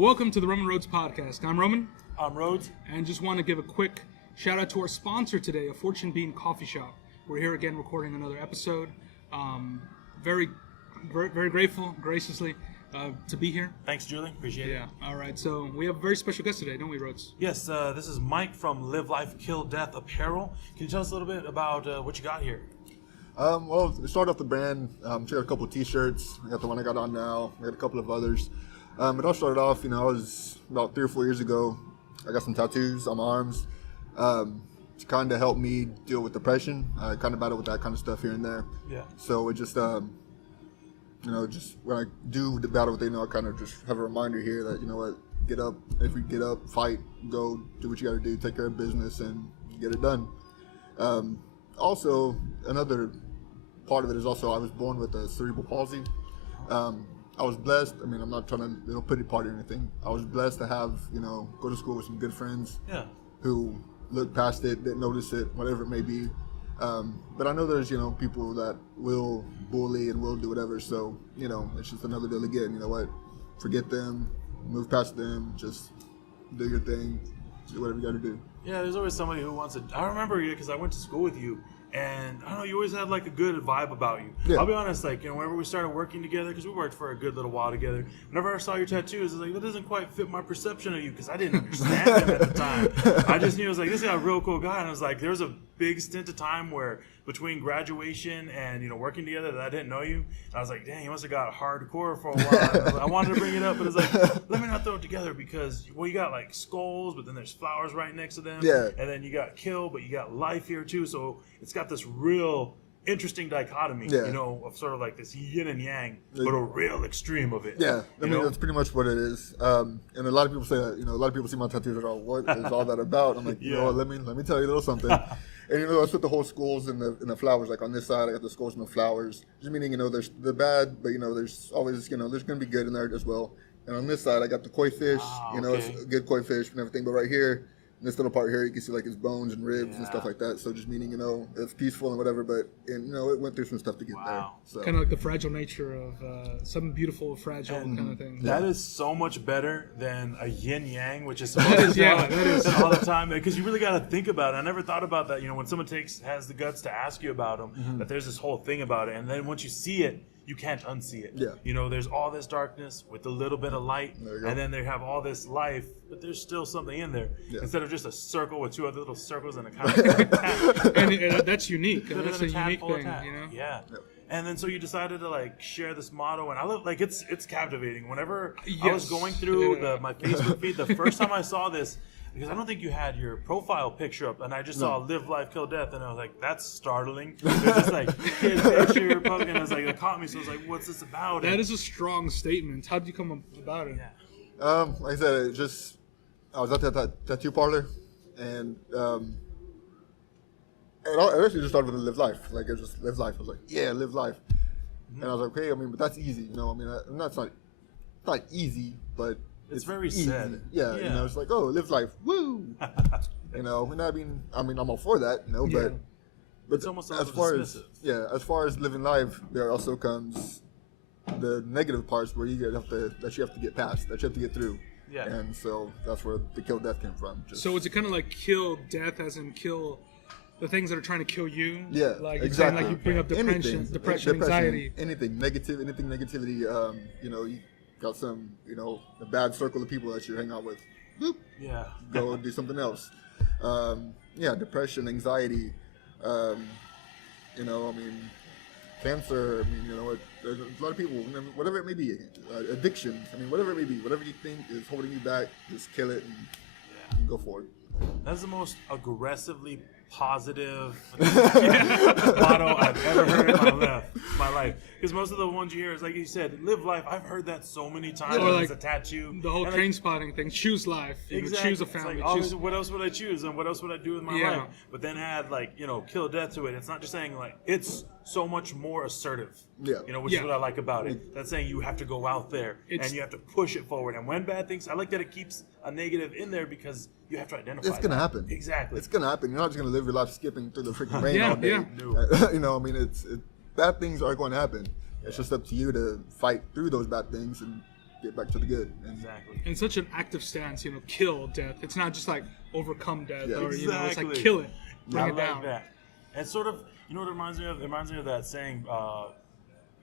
Well, welcome to the Roman Roads podcast. I'm Roman. I'm Rhodes. And just want to give a quick shout out to our sponsor today, a Fortune Bean Coffee Shop. We're here again recording another episode. Very grateful, graciously, to be here. Thanks, Julie. Appreciate it. Yeah. All right. So we have a very special guest today, don't we, Rhodes? Yes, this is Mike from Live Life, Kill Death Apparel. Can you tell us a little bit about what you got here? Well, to start off the brand, check out a couple of T-shirts. I got the one I got on now. I got a couple of others. It all started off, I was about 3 or 4 years ago. I got some tattoos on my arms to kind of help me deal with depression. I kind of battle with that kind of stuff here and there. Yeah. So it just, just when I do the battle with it, I kind of just have a reminder here that, get up. If we get up, fight, go, do what you got to do, take care of business, and get it done. Also, another part of it is also I was born with a cerebral palsy. I was blessed. I'm not trying to pity party or anything. I was blessed to have, go to school with some good friends who looked past it, didn't notice it, whatever it may be. But I know there's, people that will bully and will do whatever. So, it's just another deal again. You know what? Forget them, move past them, just do your thing, do whatever you got to do. Yeah, there's always somebody who wants to. I remember you because I went to school with you. And I don't know, you always had like a good vibe about you. Yeah. I'll be honest, whenever we started working together, because we worked for a good little while together, whenever I saw your tattoos, I was like, that doesn't quite fit my perception of you, because I didn't understand them at the time. I just knew, I was like, this is a real cool guy. And I was like, there was a big stint of time where between graduation and, working together that I didn't know you. And I was like, dang, you must have got hardcore for a while. I wanted to bring it up, but it's like, let me not throw it together because, you got like skulls, but then there's flowers right next to them. Yeah. And then you got kill, but you got life here too. So it's got this real interesting dichotomy, of sort of like this yin and yang, but a real extreme of it. Yeah, that's pretty much what it is. And a lot of people say that, a lot of people see my tattoos and are like, what is all that about? I'm like, let me tell you a little something. And I put the whole skulls in the flowers. Like on this side, I got the skulls and the flowers. Just meaning, there's the bad, but there's always, there's gonna be good in there as well. And on this side, I got the koi fish. It's a good koi fish and everything. But right here, in this little part here, you can see like his bones and ribs and stuff like that. So just meaning, it's peaceful and whatever. But it went through some stuff to get there. So. Kind of like the fragile nature of something beautiful, fragile kind of thing. That is so much better than a yin yang, which is supposed to that is all the time. Because you really got to think about it. I never thought about that. When someone has the guts to ask you about them, that there's this whole thing about it, and then once you see it, you can't unsee it. Yeah. There's all this darkness with a little bit of light, and then they have all this life, but there's still something in there. Yeah. Instead of just a circle with two other little circles and a kind of and that's unique. That's a unique thing, Yeah. Yep. And then so you decided to share this motto, and I love it's captivating. Whenever I was going through my Facebook feed, the first time I saw this. Because I don't think you had your profile picture up, and I just saw Live Life, Kill Death, and I was like, that's startling. There's this kid picture, and I was like, it caught me, so I was like, what's this about? That is a strong statement. How did you come up about it? Yeah. Like I said, I was at that tattoo parlor, and it actually just started with Live Life. It was just Live Life. I was like, yeah, Live Life. Mm-hmm. And I was like, okay, but that's easy, that's not easy, but it's very easy. sad. Yeah, it's like, oh, live life, woo. And I'm all for that, but it's almost as far as living life, there also comes the negative parts where you have to get past, that you have to get through. Yeah. And so that's where the kill death came from. So is it kind of like kill death, as in kill the things that are trying to kill you? Yeah, exactly. Like you bring up depression, anxiety, anything negativity. You got some, a bad circle of people that you hang out with. Boop. Yeah. Go do something else. Depression, anxiety. Cancer. There's a lot of people. Whatever it may be, addiction. Whatever it may be, whatever you think is holding you back, just kill it and go for it. That's the most aggressively positive motto I've ever heard in my life. Because most of the ones you hear is like you said, live life. I've heard that so many times. Or it's a tattoo. The whole train spotting thing. Choose life. Exactly. Choose a family. What else would I choose, and what else would I do with my life? But then add kill death to it. It's not just saying it's so much more assertive. Yeah. Which is what I like about it. That's saying you have to go out there and you have to push it forward. And when bad things, I like that it keeps a negative in there because you have to identify. It's gonna happen. Exactly. It's gonna happen. You're not just gonna live your life skipping through the freaking rain all day. It's bad things are going to happen. It's just up to you to fight through those bad things and get back to the good. And Exactly. In such an active stance, kill death. It's not just like overcome death, Yeah. or it's like Exactly. kill it, bring I it like down. that. And sort of, you know what it reminds me of? It reminds me of that saying,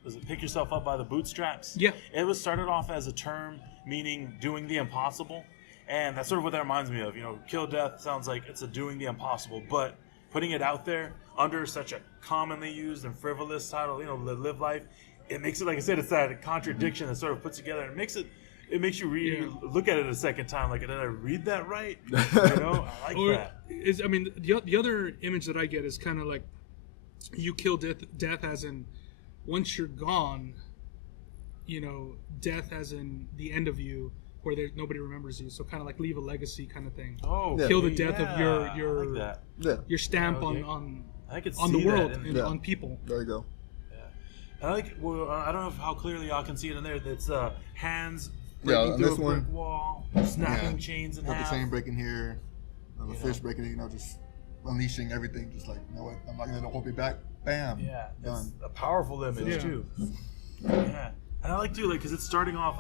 does it pick yourself up by the bootstraps? Yeah. It was started off as a term meaning doing the impossible. And that's sort of what that reminds me of. Kill death sounds like it's a doing the impossible, but putting it out there under such a commonly used and frivolous title, live life, it makes it, like I said, it's that contradiction that sort of puts together and it makes you look at it a second time. Like, did I read that right? I like that. The other image that I get is kind of like you kill death as in once you're gone, death as in the end of you, where nobody remembers you. So kind of like leave a legacy kind of thing. Oh, kill the death of I like that. yeah, your stamp Okay. on I could on the see world that and on people. there you go. I like. Well, I don't know how clearly y'all can see it in there. That's hands Yeah, breaking on through this a brick one. wall, snapping chains in Got half. the chain breaking here, the You fish know. breaking it, just unleashing everything. Just like, you know what, I'm not gonna hold me back. Bam. Yeah, it's Done. a powerful image Yeah. too. Yeah, and I like too, because it's starting off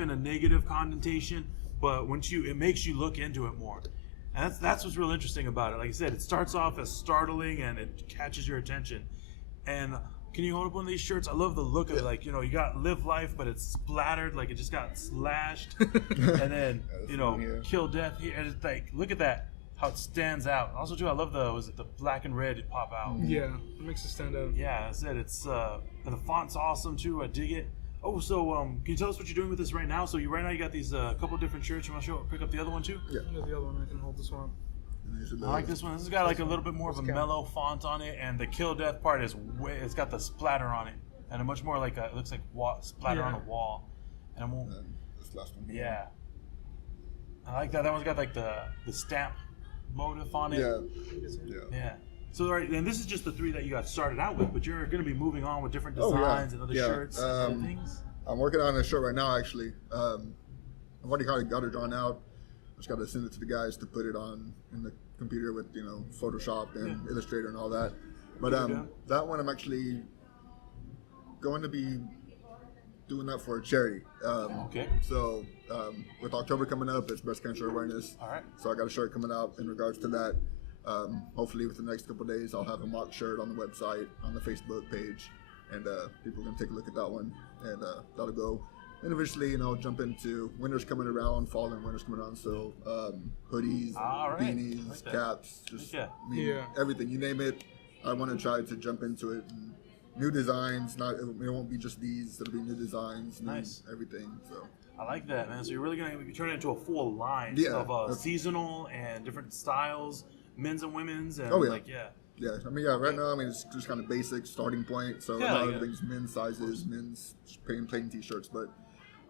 in a negative connotation, but it makes you look into it more, and that's what's real interesting about it. Like I said, it starts off as startling and it catches your attention. And can you hold up one of these shirts? I love the look of it. Like, you got live life, but it's splattered, like it just got slashed, and then one here. kill death here. And it's like, look at that. How it stands out. Also, too, I love the black and red pop out. Yeah, it makes it stand out. Yeah, that's it. It's and the font's awesome too. I dig it. Oh, so can you tell us what you're doing with this right now? So right now you got these couple different shirts. You want to pick up the other one too? Yeah. And the other one, I can hold this one up. And these are I like this one. This has got like a little bit more of a Let's count. mellow font on it, and the kill death part it's got the splatter on it, and a much more like it looks like splatter on a wall, and it won't. And this last one. Yeah, I like that. That one's got like the stamp motif on it. Yeah. Yeah. Yeah. So, all right, and this is just the 3 that you got started out with, but you're going to be moving on with different Oh, yeah. designs and other Yeah. shirts and other things. I'm working on a shirt right now, actually. I've already kind of got it drawn out. Just got to send it to the guys to put it on in the computer with, Photoshop and Illustrator and all that. But that one I'm actually going to be doing that for a charity. Okay. So with October coming up, it's Breast Cancer Awareness. All right. So I got a shirt coming out in regards to that. Hopefully within the next couple of days, I'll have a mock shirt on the website, on the Facebook page, and people can take a look at that one, and that'll go. And eventually, jump into winter's coming around, fall and winter's coming around. So hoodies, All right. beanies, Like that. caps, just Yeah. everything, you name it. I want to try to jump into it. And new designs, it won't be just these. It'll be new designs, new Nice. everything. So. I like that, man. So you're really going to turn it into a full line Yeah, of that's- seasonal and different styles, men's and women's, and Oh, yeah. yeah. Yeah, right now, it's just kind of basic starting point. So Yeah, right now yeah. everything's men's sizes, men's plain t-shirts. But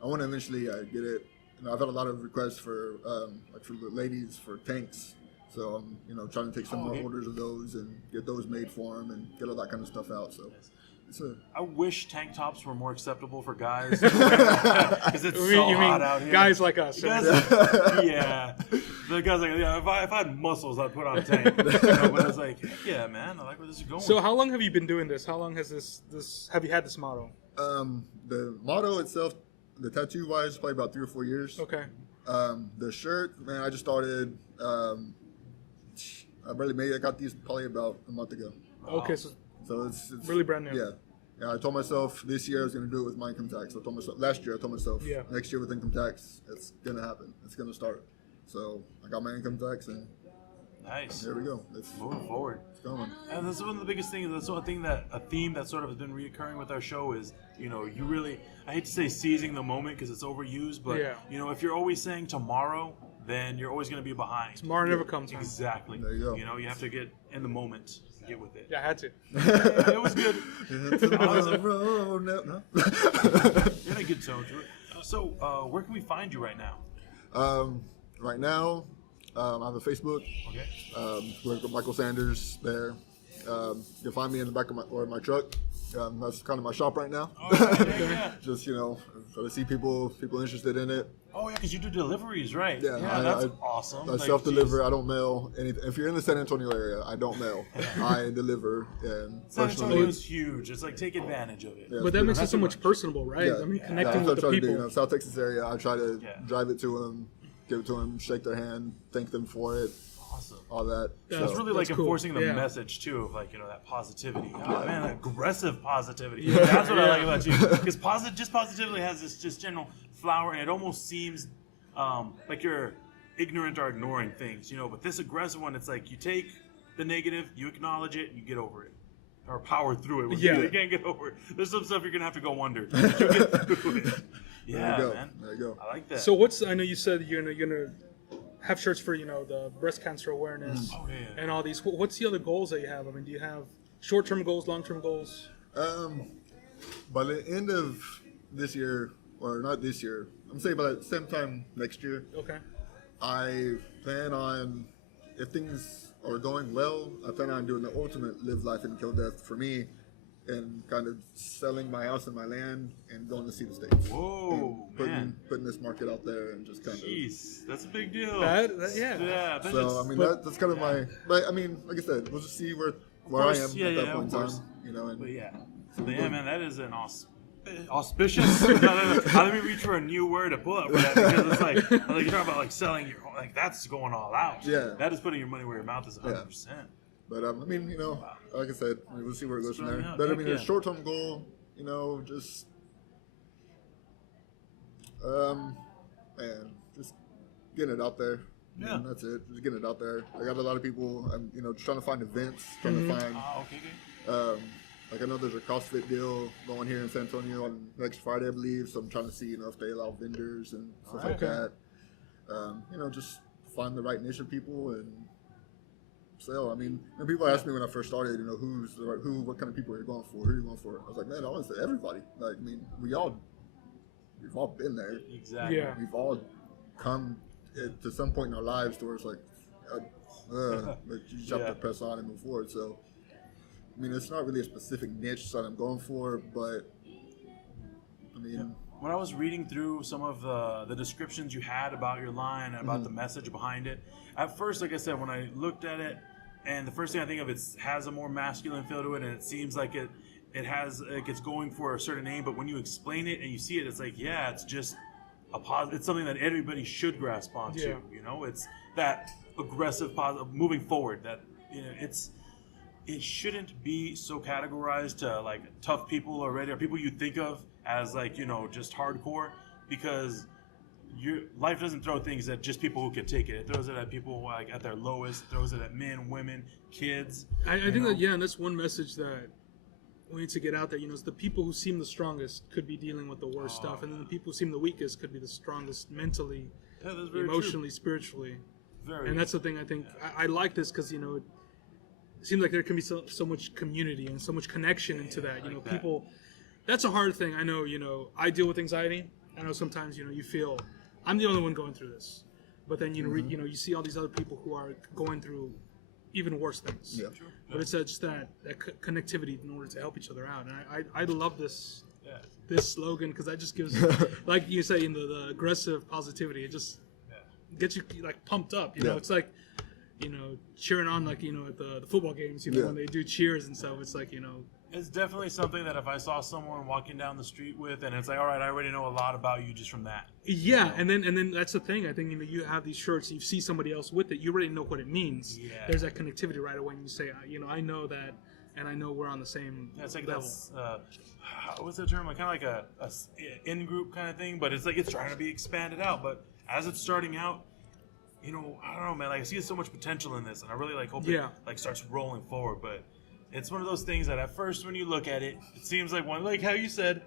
I want to eventually get it. I've had a lot of requests for the ladies for tanks. So I'm trying to take some more okay. orders of those and get those made for them and get all that kind of stuff out. So it's I wish tank tops were more acceptable for guys because it's so You hot mean out here. guys like us? Guys, yeah. The guys like, yeah, if I had muscles, I'd put on a tank. But I was like, heck yeah, man, I like where this is going. So how long have you been doing this? How long has this have you had this motto? the motto itself, the tattoo wise, probably about 3 or 4 years. Okay. The shirt, man, I just started. I barely made it. I got these probably about a month ago. Okay, so So it's really brand new. Yeah. I told myself this year I was going to do it with my income tax. I told myself last year. I told myself next year with income tax, it's going to happen. It's going to start. So I got my income tax, and nice. there we go. It's Moving forward. going. And that's one of the biggest things. That's one thing a theme that sort of has been reoccurring with our show is, you really, I hate to say seizing the moment because it's overused, but if you're always saying tomorrow, then you're always going to be behind. Tomorrow never comes. Man. Exactly. There you go. You have to get in the moment, get with it. Yeah, I had to. It was good. Tomorrow, no. You had a good tone to it. So, where can we find you right now? Right now, I have a Facebook. Okay. Look up Michael Sanders there, You can find me in the back of my truck. That's kind of my shop right now. Oh, yeah. Just so to see people interested in it. Oh, yeah, because you do deliveries, right? Yeah, That's awesome. I Like, self-deliver. geez. I don't mail anything. If you're in the San Antonio area, I don't mail. I deliver and San personally. Antonio is huge. It's like, take advantage of it. Yeah. But that makes it That's so what- much personable, right? Yeah. I mean, Yeah, connecting that's what with I the try to people. do. South Texas area, I try to Yeah. drive it to them, give it to them, shake their hand, thank them for it, Awesome. all that. Yeah, So it's really like That's cool. enforcing the Yeah. message too of like that positivity. Oh man, that aggressive positivity. That's what I like about you because positivity has this just general flower, and it almost seems like you're ignorant or ignoring things, But this aggressive one, it's like you take the negative, you acknowledge it, and you get over it. Or power through it. When Yeah. you can't get over it. There's some stuff you're gonna have to go under. But you get through it. Yeah, There you go. man. There you go. I like that. So I know you said you're gonna have shirts for the breast cancer awareness Oh, yeah. and all these. What's the other goals that you have? I mean, do you have short-term goals, long-term goals? By the end of this year, or not this year, I'm saying by the same time next year, Okay. I plan on, if things are going well, I plan on doing the ultimate live life and kill death for me, and kind of selling my house and my land and going to see the States. Whoa, And man. putting this market out there and just kind of. Jeez, that's a big deal. Yeah. Yeah, that's So I mean that's kind of my. But I mean, like I said, we'll just see where I am Yeah, at that yeah, point of in course. time. And But yeah, man, that is an auspicious. Let me reach for a new word to pull up for that because it's like you're talking about like selling your home, like that's going all out. Yeah. That is putting your money where your mouth is 100%. But I mean, like I said, we'll see where it goes from there. Starting out, But I heck mean, yeah. a short-term goal, just, just getting it out there. Yeah. And that's it. Just getting it out there. I got a lot of people. I'm, just trying to find events, trying to find. Okay. Like I know there's a CrossFit deal going here in San Antonio on next Friday, I believe. So I'm trying to see, if they allow vendors and stuff like Okay. that. Just find the right niche of people and sell. I mean, when people ask me when I first started, what kind of people are you going for? Who are you going for? I was like, man, I want to say everybody. Like, I mean, we've all been there. Exactly. Yeah. We've all come to some point in our lives to where it's like, but you just have Yeah. to press on and move forward. So, I mean, it's not really a specific niche that I'm going for, but I mean, When I was reading through some of the descriptions you had about your line and about the message behind it, at first, like I said, when I looked at it, and the first thing I think of it has a more masculine feel to it, and it seems like it has like it's going for a certain aim. But when you explain it and you see it, it's like it's just a positive. It's something that everybody should grasp onto. Yeah. It's that aggressive, positive, moving forward. That it shouldn't be so categorized to like tough people already or people you think of as like just hardcore, because your life doesn't throw things at just people who can take it. It throws it at people like at their lowest. It throws it at men, women, kids. I think that and that's one message that we need to get out there. It's the people who seem the strongest could be dealing with the worst stuff, and then the people who seem the weakest could be the strongest mentally, Yeah, that's very emotionally, spiritually. Very. And that's the thing I think I like this because it seems like there can be so much community and so much connection into that. like that. People. That's a hard thing. I know. I deal with anxiety. I know sometimes you feel I'm the only one going through this, but then you see all these other people who are going through even worse things. Yeah. But it's just that connectivity in order to help each other out. And I love this Yeah. this slogan because that just gives, like you say, the aggressive positivity. It just gets you like pumped up. Yeah. It's like cheering on like at the football games. Yeah. When they do cheers and stuff. It's like It's definitely something that if I saw someone walking down the street with, and it's like, all right, I already know a lot about you just from that. Yeah, and then that's the thing. I think you have these shirts, you see somebody else with it, you already know what it means. Yeah. There's that connectivity right away, and you say, I know that, and I know we're on the same Yeah, it's like level. that's what's that term? Like kind of like a in group kind of thing, but it's like it's trying to be expanded out. But as it's starting out, I don't know, man. Like I see so much potential in this, and I really hope it like starts rolling forward. But it's one of those things that at first, when you look at it, it seems like like how you said.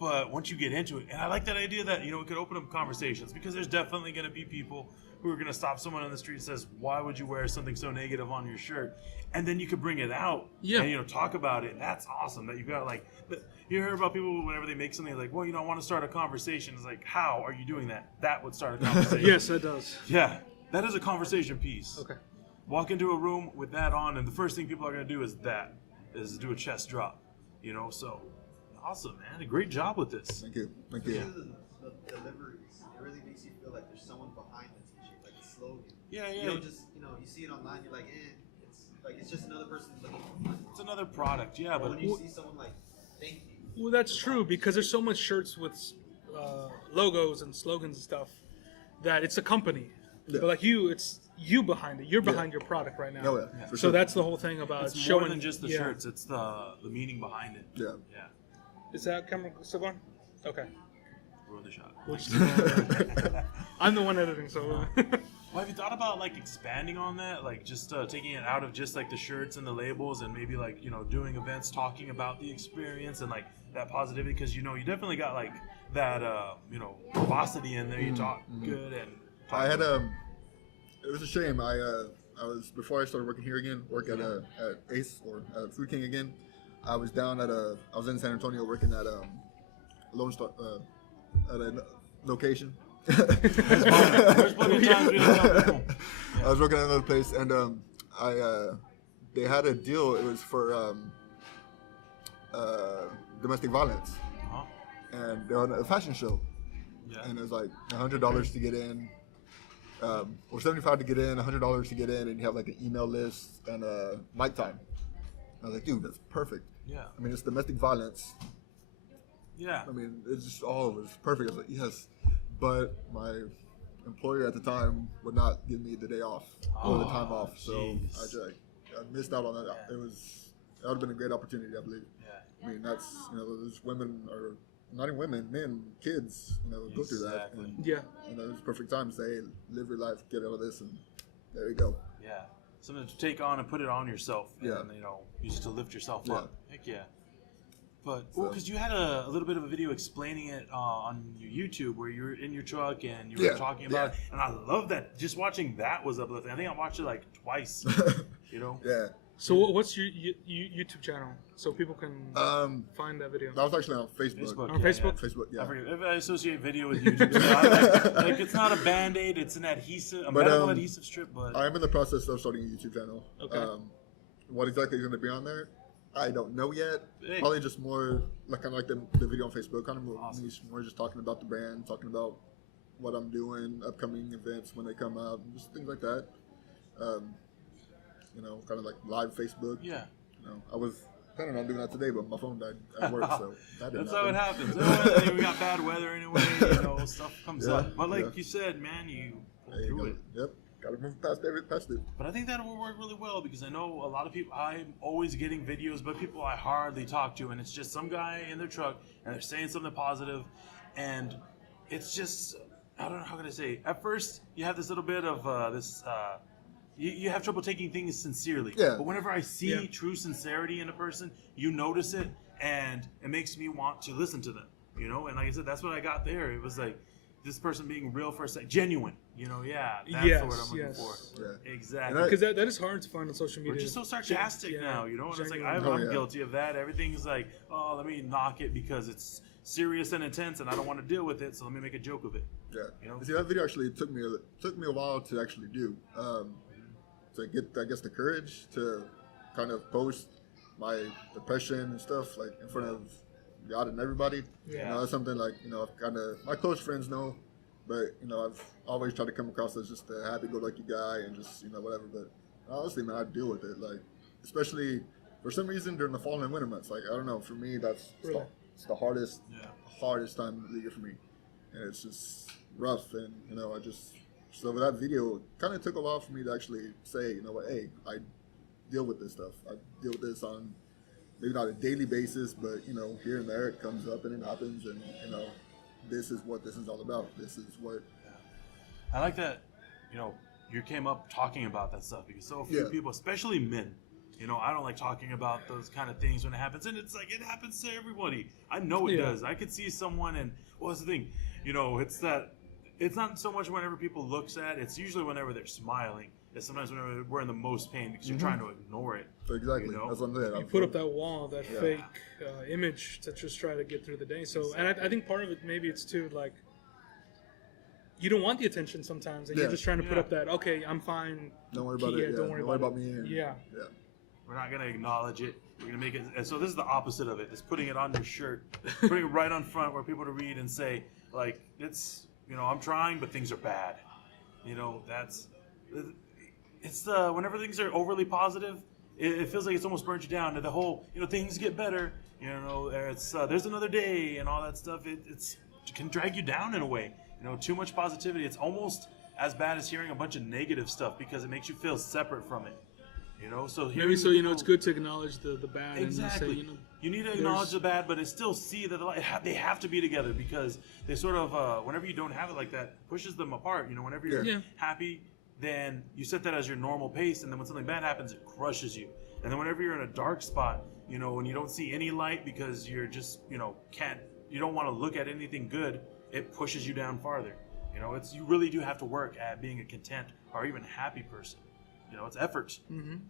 But once you get into it, and I like that idea that it could open up conversations, because there's definitely going to be people who are going to stop someone on the street and says, "Why would you wear something so negative on your shirt?" And then you could bring it out, and talk about it. And that's awesome that you got you hear about people whenever they make something like, "Well, I want to start a conversation." It's like, how are you doing that? That would start a conversation. Yes, that does. Yeah, that is a conversation piece. Okay. walk into a room with that on, and the first thing people are gonna do is do a chest drop. You know, so awesome, man. A great job with this. Thank you. Thank you. The deliveries, it really makes you feel like there's someone behind the t-shirt, like the slogan. Yeah. You don't just, you see it online, you're like, it's just another person looking for fun. It's another product, yeah, But but when you see someone like, thank you. Well, that's true because there's so much shirts with logos and slogans and stuff that it's a company. Yeah. But like you, it's you behind it. You're behind your product right now. Oh, yeah. For So sure. that's the whole thing about it's showing. more than just the yeah. shirts. It's the meaning behind it. Yeah. Yeah. Is that camera still going? Okay. Roll the shot. We'll just, I'm the one editing, so. Well, have you thought about like expanding on that, like just taking it out of just like the shirts and the labels, and maybe like doing events talking about the experience and like that positivity? Because you definitely got like that velocity in there. You talk good and. I had it was a shame. I was before I started working here again, at Ace or at Food King again. I was down at I was in San Antonio working at Lone Star at a location. There's plenty of times we don't tell people. I was working at another place, and they had a deal. It was for domestic violence, Uh-huh. and they were on a fashion show, Yeah. and it was like $100 to get in, or $75 to get in, $100 to get in, and you have like an email list and mic time. I was like, dude, that's perfect. Yeah. I mean, it's domestic violence. Yeah. I mean, it's just all it was perfect. I was like, yes, but my employer at the time would not give me the day off or the time off, so jeez. I missed out on that. That would have been a great opportunity, I believe. Yeah. I mean, that's those women or not even women, men, kids, go through that, Exactly. and Yeah. it's a perfect time to say, hey, live your life, get out of this, and there you go. Yeah. Something to take on and put it on yourself. Yeah. And, use it to lift yourself Yeah. up. Heck yeah. But, because you had a little bit of a video explaining it on your YouTube where you were in your truck and you were Yeah, talking about it. And I love that. Just watching that was uplifting. I think I watched it like twice. Yeah. So what's your YouTube channel so people can find that video? That was actually on Facebook. On Facebook? Facebook, yeah. I forget. If I associate video with YouTube, so I like it's not a Band-Aid, it's an adhesive, a medical adhesive strip, but... I am in the process of starting a YouTube channel. Okay. What exactly is going to be on there? I don't know yet. Hey. Probably just more like kind of like the video on Facebook, kind of more just talking about the brand, talking about what I'm doing, upcoming events when they come out, just things like that. Kind of like live Facebook. Yeah. I was planning on doing that today, but my phone died at work, so that didn't That's how it happen. happens. We got bad weather anyway, stuff comes Yeah, up. But like yeah. you said, man, you pulled There you through go. it. Yep. Got to move past it. But I think that will work really well because I know a lot of people, I'm always getting videos, but people I hardly talk to, and it's just some guy in their truck, and they're saying something positive, and it's just, I don't know, how can I say, at first, you have this little bit of you have trouble taking things sincerely. Yeah. But whenever I see Yeah. true sincerity in a person, you notice it, and it makes me want to listen to them, And like I said, that's what I got there. It was like, this person being real for a second, genuine, that's Yes, the word I'm looking yes. for. Yeah. Exactly. Because that is hard to find on social media. We're just so sarcastic Yeah, now, And it's like, genuine. I'm yeah. guilty of that. Everything's like, oh, let me knock it because it's serious and intense and I don't want to deal with it, so let me make a joke of it. Yeah. See, that video actually took me a while to actually do. To get, I guess, the courage to kind of post my depression and stuff like in front of God and everybody. Yeah. That's something like, I've kind of, my close friends know, but, I've always tried to come across as just a happy-go-lucky guy and just, whatever. But honestly, man, I deal with it. Like, especially for some reason during the fall and winter months. Like, I don't know, for me, Really? it's the hardest time of the year for me. And it's just rough. And, so with that video, kind of took a while for me to actually say, hey, I deal with this stuff. I deal with this on maybe not a daily basis, but, here and there it comes up and it happens. And, this is what this is all about. This is what... I like that, you came up talking about that stuff because so few people, especially men, I don't like talking about those kind of things when it happens. And it's like, it happens to everybody. I know it does. I could see someone and, well, that's the thing, it's that, it's not so much whenever people looks at, it's usually whenever they're smiling. It's sometimes whenever we're in the most pain because you're trying to ignore it. Exactly. That's what I'm saying. You put up that wall, that fake image to just try to get through the day. So, and I think part of it, maybe it's too, like, you don't want the attention sometimes, and you're just trying to put Yeah. up that, okay, I'm fine. Don't worry about Yeah, it. don't worry about me. Yeah. Yeah. We're not gonna acknowledge it. We're gonna make it. And so this is the opposite of it. It's putting it on your shirt, putting it right on front where people to read and say, like, it's, you know, I'm trying, but things are bad. You know, it's the whenever things are overly positive, it feels like it's almost burnt you down. And the whole, you know, things get better. You know, it's there's another day and all that stuff. It can drag you down in a way. You know, too much positivity. It's almost as bad as hearing a bunch of negative stuff because it makes you feel separate from it. You know, so Maybe so, you know, it's good to acknowledge the bad. Exactly. And say, you know, you need to acknowledge the bad, but still see that they have to be together because they sort of, whenever you don't have it like that, pushes them apart. You know, whenever you're happy, then you set that as your normal pace, and then when something bad happens, it crushes you. And then whenever you're in a dark spot, you know, when you don't see any light because you're just, you know, you don't want to look at anything good, it pushes you down farther. You know, you really do have to work at being a content or even happy person. You know, it's effort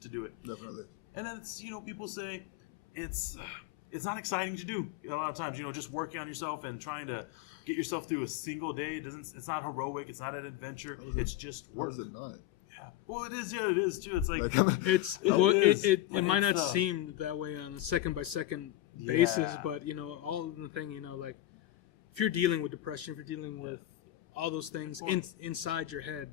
to do it. Definitely. And then it's, you know, people say it's not exciting to do a lot of times. You know, just working on yourself and trying to get yourself through a single day it's not heroic. It's not an adventure. It's just work. Or is it not? Yeah. Well, it is. Yeah, it is too. It's like it might not seem that way on a second by second basis, but you know, all the thing, you know, like if you're dealing with depression, if you're dealing with all those things inside your head,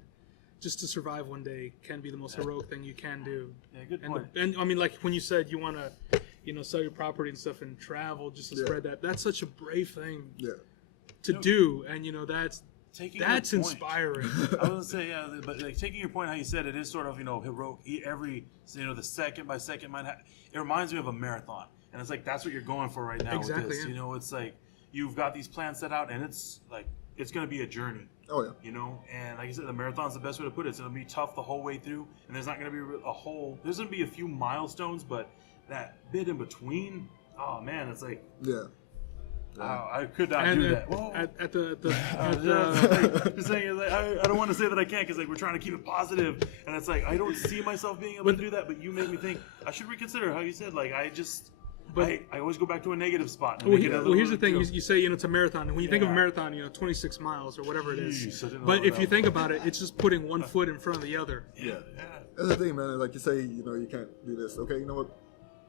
just to survive one day can be the most heroic thing you can do. Yeah, good point. And I mean, like when you said you want to, you know, sell your property and stuff and travel just to spread that. That's such a brave thing to do, and you know that's inspiring. I was gonna say, yeah, but like taking your point, how you said it is sort of, you know, heroic. Every, you know, the second by second it reminds me of a marathon, and it's like that's what you're going for right now with this. Yeah. You know, it's like you've got these plans set out, and it's like it's gonna be a journey. Oh yeah. You know, and like I said, the marathon's the best way to put it. It's gonna be tough the whole way through, and there's not gonna be there's gonna be a few milestones, but that bit in between, oh man, it's like I could not do that. Just saying, like, I don't want to say that I can't because like we're trying to keep it positive, and it's like I don't see myself being able to do that. But you made me think I should reconsider how you said. Like I always go back to a negative spot. Well, here's the thing: you say, you know, it's a marathon, and when you think of a marathon, you know, 26 miles or whatever it is. But if you think about it, it's just putting one foot in front of the other. Yeah. That's the thing, man. Like you say, you know, you can't do this. Okay, you know what?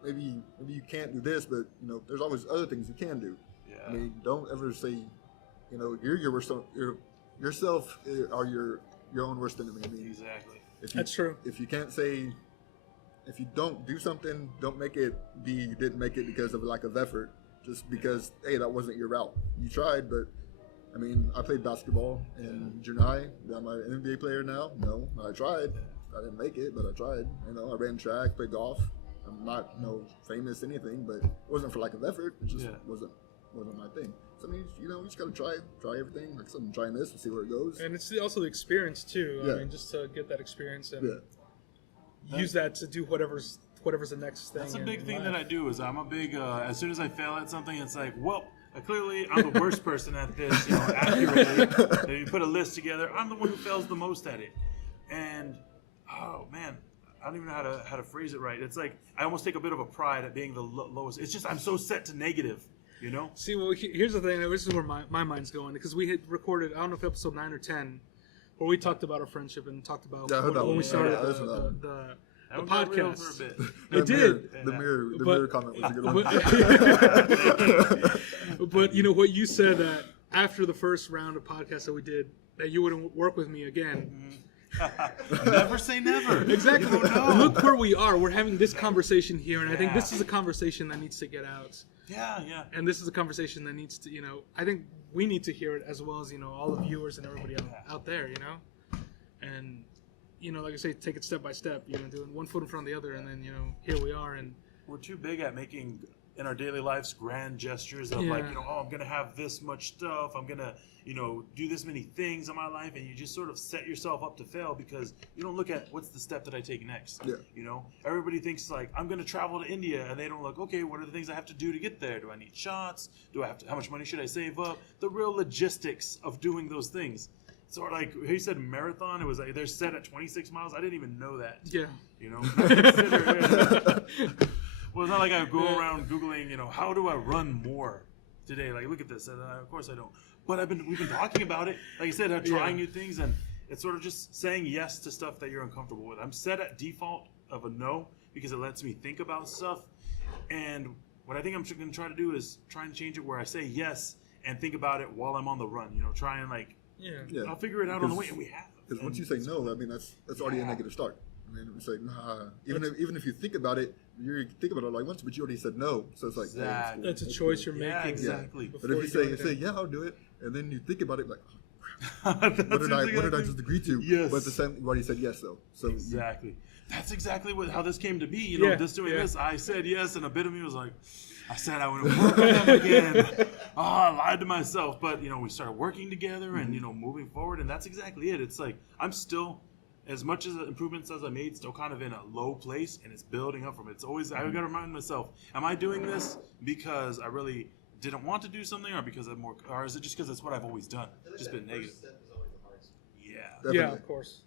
Maybe you can't do this, but you know, there's always other things you can do. Yeah. I mean, don't ever say, you know, you're yourself are your own worst enemy. I mean, exactly. That's true. If you can't say, if you don't do something, don't make it be you didn't make it because of a lack of effort. Just because, hey, that wasn't your route. You tried, but I mean, I played basketball in junior high. Am I an NBA player now? No, I tried. I didn't make it, but I tried. You know, I ran track, played golf. I'm not famous anything, but it wasn't for lack of effort. It just wasn't my thing. So I mean, you know, you just gotta try everything. Like I'm trying this and see where it goes. And it's also the experience too. I mean, just to get that experience and use that to do whatever's the next thing. That's a big thing that I do. Is I'm a big. As soon as I fail at something, it's like, well, clearly I'm the worst person at this. You know, accurately. If you put a list together, I'm the one who fails the most at it. And oh man, I don't even know how to phrase it right. It's like I almost take a bit of a pride at being the lowest. It's just I'm so set to negative. You know. See, well, here's the thing. This is where my mind's going because we had recorded. I don't know if episode 9 or 10, where we talked about our friendship and talked about when we started the podcast. For a bit. It did. The mirror comment was a good one. But you know what you said that after the first round of podcasts that we did, that you wouldn't work with me again. Never say never. Exactly. Look where we are. We're having this conversation here, and I think this is a conversation that needs to get out. Yeah. And this is a conversation that needs to, you know, I think we need to hear it as well as, you know, all the viewers and everybody out there, you know. And, you know, like I say, take it step by step, you know, doing one foot in front of the other, and then, you know, here we are. And we're too big at making in our daily lives grand gestures of like, you know, oh, I'm gonna have this much stuff, I'm gonna, you know, do this many things in my life, and you just sort of set yourself up to fail because you don't look at what's the step that I take next. You know, everybody thinks like I'm gonna travel to India, and they don't look, okay, what are the things I have to do to get there? Do I need shots? Do I have to? How much money should I save up? The real logistics of doing those things. So like he said, marathon. It was like they're set at 26 miles. I didn't even know that. Yeah. You know. Well, it's not like I go around Googling, you know, how do I run more today? Like, look at this. And of course I don't. But we've been talking about it. Like I said, trying new things, and it's sort of just saying yes to stuff that you're uncomfortable with. I'm set at default of a no because it lets me think about stuff. And what I think I'm going to try to do is try and change it where I say yes and think about it while I'm on the run. Try and Yeah. I'll figure it out on the way, and we have. Because once you say no, I mean that's already a negative start. I mean, it's like nah. Even if you think about it, you think about it like once, but you already said no. So it's like Exactly. That's a choice you're making. Yeah, exactly. But if you say yeah, I'll do it, and then you think about it like, what did I just agree to? Yes. But at the same, you already said yes though. So Exactly. That's exactly how this came to be. Doing this, I said yes, and a bit of me was like, I said I wouldn't work on them again. I lied to myself. But, we started working together and, moving forward, and that's exactly it. It's like I'm still, as much as improvements as I made, still kind of in a low place, and it's building up from it. It's always, I got to remind myself, am I doing this because I really didn't want to do something, or because I'm more, or is it just because it's what I've always done? Just been negative. First step is always the hardest. Yeah. Definitely. Yeah, of course.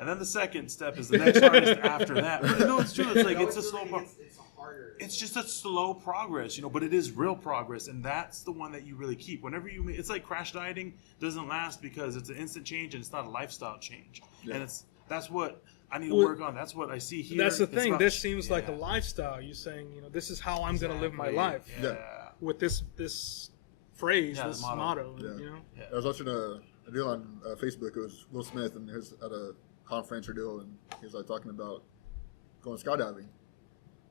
And then the second step is the next hardest after that. But no, it's true. It's like it's a slow progress. It's harder. It's just a slow progress, but it is real progress, and that's the one that you really keep. Whenever it's like crash dieting doesn't last because it's an instant change and it's not a lifestyle change. Yeah. And that's what I need to work on. That's what I see here. That's the It's thing. about- This seems like a lifestyle. You're saying, this is how I'm going to live my life Yeah. with this phrase, Yeah, the this motto. motto. Yeah. I was watching a deal on Facebook. It was Will Smith, and he was at a conference or deal, and he was like talking about going skydiving.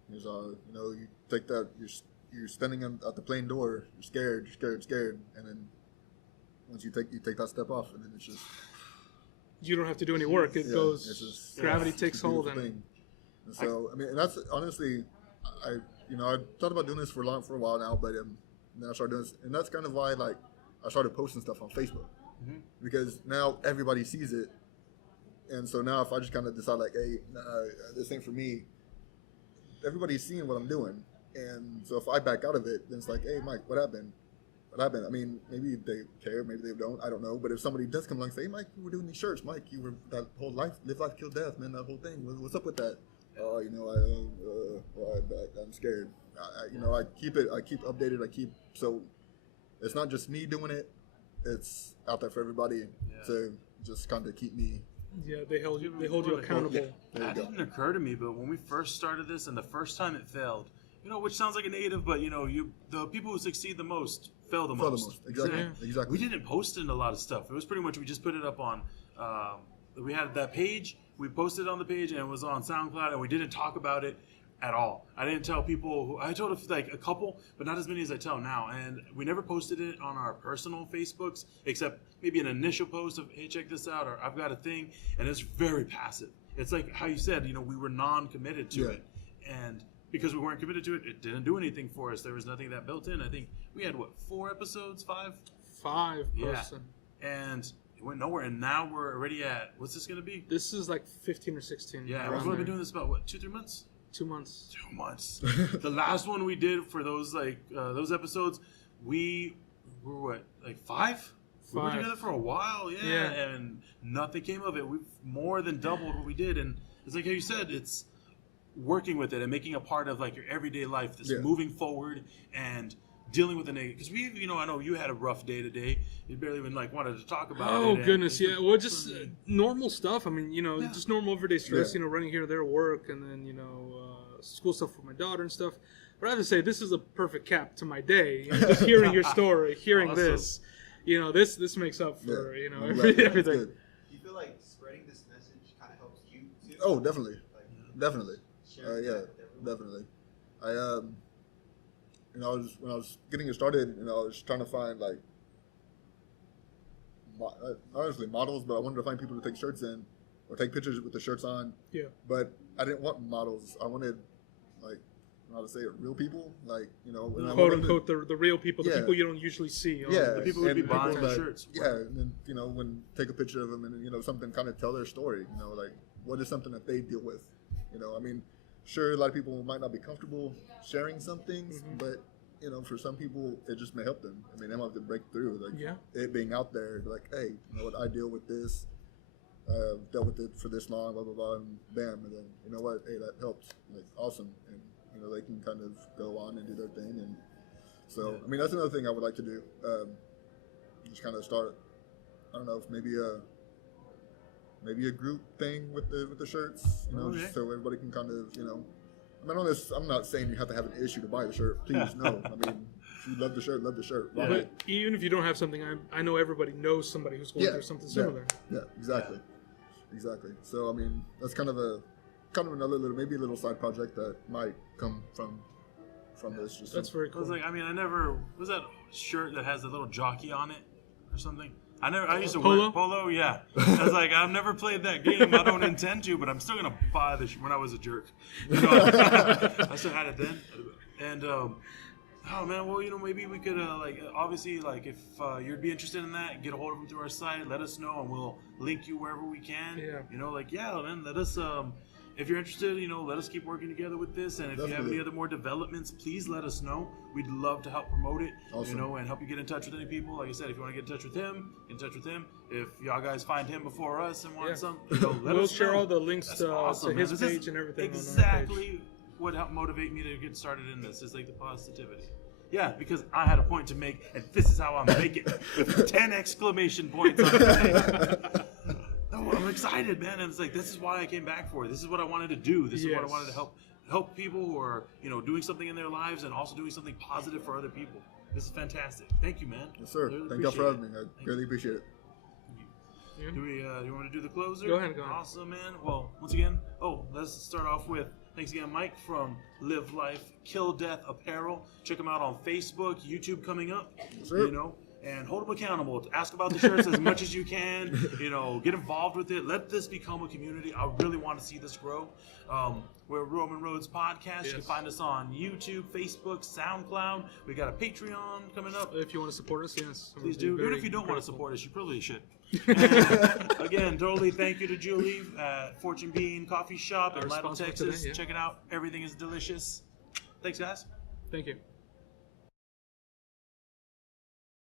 He was, you take that, you're standing at the plane door, you're scared, and then once you take that step off, and then it's just You don't have to do any work. It it's goes. just Gravity it's takes a beautiful hold, and thing. And so I mean, and that's honestly, I thought about doing this for a while now, but then I started doing this, and that's kind of why I started posting stuff on Facebook because now everybody sees it. And so now if I just kind of decide hey, nah, this ain't for me, everybody's seeing what I'm doing. And so if I back out of it, then it's like, hey, Mike, what happened? I mean, maybe they care, maybe they don't, I don't know. But if somebody does come along and say, hey, Mike, you were doing these shirts. Mike, you were that whole live life, kill death, man, that whole thing. What's up with that? Oh, I'm scared. I keep updated. So it's not just me doing it. It's out there for everybody to just kind of keep me. yeah, they hold you accountable. There you That go. didn't occur to me, but when we first started this and the first time it failed, which sounds like a negative, but the people who succeed the most fail the most. Exactly. Exactly. We didn't post it in a lot of stuff. It was pretty much we just put it up on. We had that page. We posted it on the page, and it was on SoundCloud, and we didn't talk about it at all. I didn't tell people. I told a couple, but not as many as I tell now. And we never posted it on our personal Facebooks, except maybe an initial post of, hey, check this out, or I've got a thing. And it's very passive. It's like how you said, we were non-committed to it. And because we weren't committed to it, it didn't do anything for us. There was nothing that built in. I think we had, 4 episodes? 5? 5 Yeah. person. And it went nowhere. And now we're already at, what's this going to be? This is like 15 or 16. Yeah, around we've only been there. doing this about, 2-3 months? 2 months. 2 months. The last one we did for those those episodes, we were 5? We were 5. together for a while, Yeah. and nothing came of it. We've more than doubled what we did, and it's like how you said, it's working with it and making a part of your everyday life, this moving forward and dealing with the negative. Because I know you had a rough day today. You barely even wanted to talk about it. Oh and goodness, it's yeah. Well, just normal stuff. I mean, Yeah. just normal everyday stress. Yeah. Running here, there, work, and then school stuff for my daughter and stuff. But I have to say, this is a perfect cap to my day. Just hearing your story, hearing Awesome. this, this makes up for I'm glad. That's everything. good. Do you feel like spreading this message kind of helps you too? Oh, definitely, Like, definitely. sharing Yeah, that with everyone? definitely. When I was getting it started, I was trying to find honestly models, but I wanted to find people to take shirts in or take pictures with the shirts on. Yeah. But I didn't want models. I wanted how to say it, real people, and I Quote wanted unquote, the real people, the Yeah. people you don't usually see. Yeah, The people would be and buying people the that- shirts. Yeah, and then when take a picture of them and something kind of tell their story. What is something that they deal with. I mean, sure, a lot of people might not be comfortable sharing some things, but for some people it just may help them. I mean, they might have to break through. It being out there, hey, I deal with this. Dealt with it for this long, blah blah blah, and bam, and then hey, that helped. Awesome, and they can kind of go on and do their thing. And so, I mean, that's another thing I would like to do. just kind of start. I don't know, if maybe a group thing with the shirts, you know, Okay. just so everybody can kind of, you know. I mean, I'm not saying you have to have an issue to buy the shirt. Please, no. I mean, if you love the shirt, love the shirt. Love But it. even if you don't have something, I know everybody knows somebody who's going through something similar. Yeah, exactly. Exactly. So I mean, that's kind of another maybe a little side project that might come from this. Just That's very I cool. was like, I mean, I never was that shirt that has a little jockey on it or something. I used to Polo? wear polo. Yeah, I was like, I've never played that game. I don't intend to, but I'm still gonna buy when I was a jerk. You know, I still had it then, and oh man, well, you know, maybe we could like obviously like if you'd be interested in that, get a hold of them through our site. Let us know, and we'll link you wherever we can. Yeah. You know, like man, let us. If you're interested, you know, let us keep working together with this. And if you have Definitely. any other more developments, please let us know. We'd love to help promote it, Awesome. you know, and help you get in touch with any people. Like I said, if you want to get in touch with him, get in touch with him. If y'all guys find him before us and want Yeah. some, you know, let We'll us share know. all the links That's to awesome, man. his This is page and everything on our page. Exactly what helped motivate me to get started in this. Is like the positivity. Yeah, because I had a point to make, and this is how I'm making it with 10 exclamation points on it. No, I'm excited, man. And it's like, this is why I came back for it. This is what I wanted to do. This is what I Yes. wanted to help people who are, you know, doing something in their lives and also doing something positive for other people. This is fantastic. Thank you, man. Yes, sir. Really Thank y'all for appreciate having me. it. I really appreciate it. Yeah. Do we? You want me to do the closer? Go ahead, go ahead. Awesome, man. Well, once again, let's start off with thanks again, Mike from Live Life Kill Death Apparel. Check him out on Facebook, YouTube coming up. Yes, sir. You know, and hold him accountable. Ask about the shirts as much as you can. You know, get involved with it. Let this become a community. I really want to see this grow. We're Roman Roads Podcast. You can Yes. find us on YouTube, Facebook, SoundCloud. We got a Patreon coming up. If you want to support us, yes. Please We'll be do. Even very if you don't want to grateful. support us, you probably should. And again, totally thank you to Julie at Fortune Bean Coffee Shop in Our Lytle, sponsor Texas. today, yeah. Check it out. Everything is delicious. Thanks, guys. Thank you.